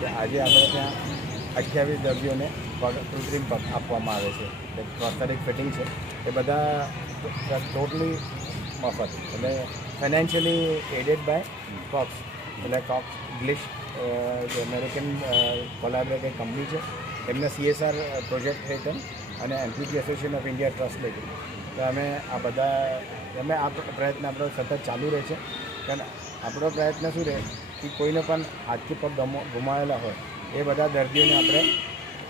કે આજે આપણે ત્યાં 28 દર્દીઓને પગ કૃત્રિમ પગ આપવામાં આવે છે, એટલે પ્રોસ્થેટિક ફિટિંગ છે. એ બધા ટોટલી મફત, એટલે ફાઇનાન્શિયલી એડેડ બાય કોક્સ, એટલે કોક્સ ઇંગ્લિશ અમેરિકન કોલાબરેટેડ કંપની છે. એમના CSR પ્રોજેક્ટ હેઠળ અને એમ્પ્યુટી એસોસિએશન ઓફ ઇન્ડિયા ટ્રસ્ટ હેઠળ તો અમે આ પ્રયત્ન આપણો સતત ચાલુ રહે છે. કારણ આપણો પ્રયત્ન શું રહે કે કોઈને પણ હાથથી પગ ગુમાવેલા હોય એ બધા દર્દીઓને આપણે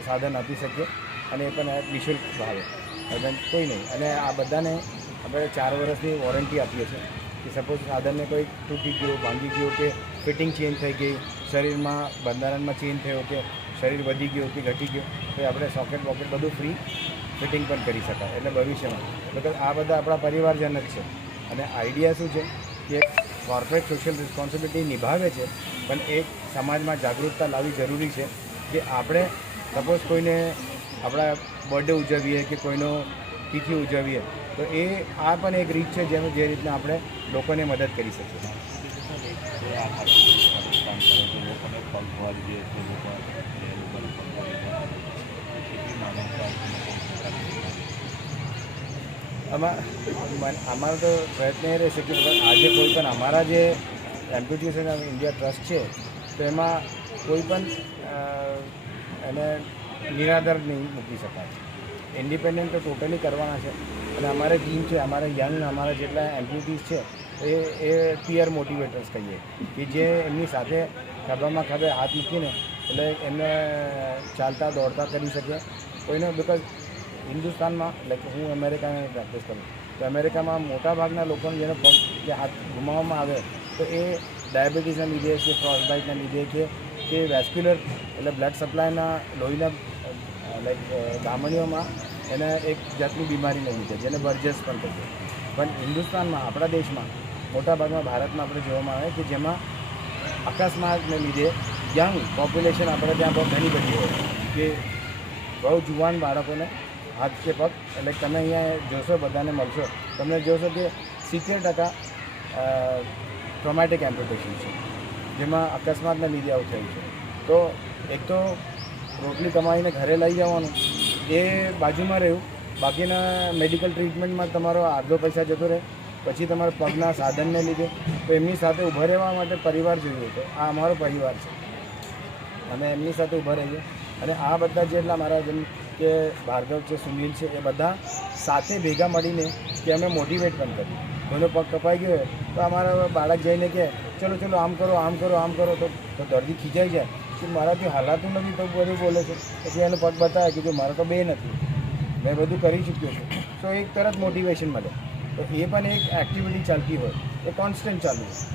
સાધન આપી શકીએ, અને એ પણ નિઃશુલ્ક ભાવે, એટલે કોઈ નહીં. અને આ બધાને આપણે 4 વર્ષની વોરંટી આપીએ છીએ કે સપોઝ સાધનને કોઈ તૂટી ગયું, ભાંગી ગયું, કે ફિટિંગ ચેન્જ થઈ ગઈ, શરીરમાં બંધારણમાં ચેન્જ થયો, કે શરીર વધી ગયું કે ઘટી ગયું, તો આપણે સોકેટ બોકેટ બધું ફ્રી ફિટિંગ પણ કરી શકાય. એટલે ભવિષ્યમાં એટલે આ બધા આપણા પરિવારજન જ છે. અને આઈડિયા શું છે કે કોર્પોરેટ સોશિયલ રિસ્પોન્સિબિલિટી નિભાવે છે, પણ એક સમાજમાં જાગૃતતા લાવવી જરૂરી છે કે આપણે સપોઝ કોઈને આપણા બર્થડે ઉજવીએ કે કોઈનો તિથિ ઉજવીએ તો આ પણ એક રીત છે જે રીતના આપણે લોકોને મદદ કરી શકીએ. અમારો તો પ્રયત્ન એ રહેશે કે આજે કોઈ પણ અમારા જે એમ્પ્યુટી એસોસિએશન ઓફ ઇન્ડિયા ટ્રસ્ટ છે તો એમાં કોઈ પણ એને નિરાધાર નહીં મૂકી શકાય. ઇન્ડિપેન્ડન્ટ તો ટોટલી કરવાના છે. અને અમારે ટીમ છે, અમારા યંગ અમારા જેટલા એમ્પ્યુટીઝ છે એ પીયર મોટિવેટર્સ કહીએ કે જે એમની સાથે ખભામાં ખભે હાથ મૂકીને એટલે એમને ચાલતા દોડતા કરી શકે. કોઈને બિકોઝ હિન્દુસ્તાનમાં લાઈક હું અમેરિકામાં પ્રેક્ટિસ કરું તો અમેરિકામાં મોટાભાગના લોકોને જેનો પગ કે હાથ ગુમાવવામાં આવે તો એ ડાયાબિટીસના લીધે કે ફ્રોસ્ટબાઇટના લીધે કે વેસ્ક્યુલર એટલે બ્લડ સપ્લાયના લોહીના લાઈક ધમનીઓમાં એને એક જાતની બીમારીને લીધે જેને બર્જસ પણ કહીએ. પણ હિન્દુસ્તાનમાં આપણા દેશમાં મોટાભાગમાં ભારતમાં આપણે જોવામાં આવે કે જેમાં અકસ્માતને લીધે યંગ પોપ્યુલેશન આપણે ત્યાં બહુ ઘણી બધી હોય કે બહુ જુવાન બાળકોને હાથ કે પગ, એટલે તમે અહીંયા જોશો બધાને મળશો તમને જોશો કે 70% ટ્રોમેટિક એમ્પ્યુટેશન છે જેમાં અકસ્માતના લીધે આવું થયું છે. તો એક તો રોટલી કમાઈને ઘરે લઈ જવાનું એ બાજુમાં રહ્યું, બાકીના મેડિકલ ટ્રીટમેન્ટમાં તમારો અડધો પૈસા જતો રહે, પછી તમારા પગના સાધનને લીધે તો એમની સાથે ઊભા રહેવા માટે પરિવાર જોઈએ. તો આ અમારો પરિવાર છે, અમે એમની સાથે ઊભા રહીએ. અને આ બધા જેટલા મારા જેમ કે ભાર્ગવ છે, સુનિલ છે, એ બધા સાથે ભેગા મળીને કે અમે મોટિવેટ પણ કરીએ. કોઈનો પગ કપાઈ ગયો તો અમારા બાળક જઈને કે ચલો આમ કરો આમ કરો આમ કરો, તો દર્દી ખીજાઈ જાય કે મારાથી હાલાતું નથી તો બધું બોલે છે. પછી એનો પગ બતાવે કે જો મારો તો બે નથી, મેં બધું કરી ચૂક્યો છું. તો એક તરત મોટિવેશન મળે. તો એ પણ એક એક્ટિવિટી ચાલતી હોય એ કોન્સ્ટન્ટ ચાલુ હોય.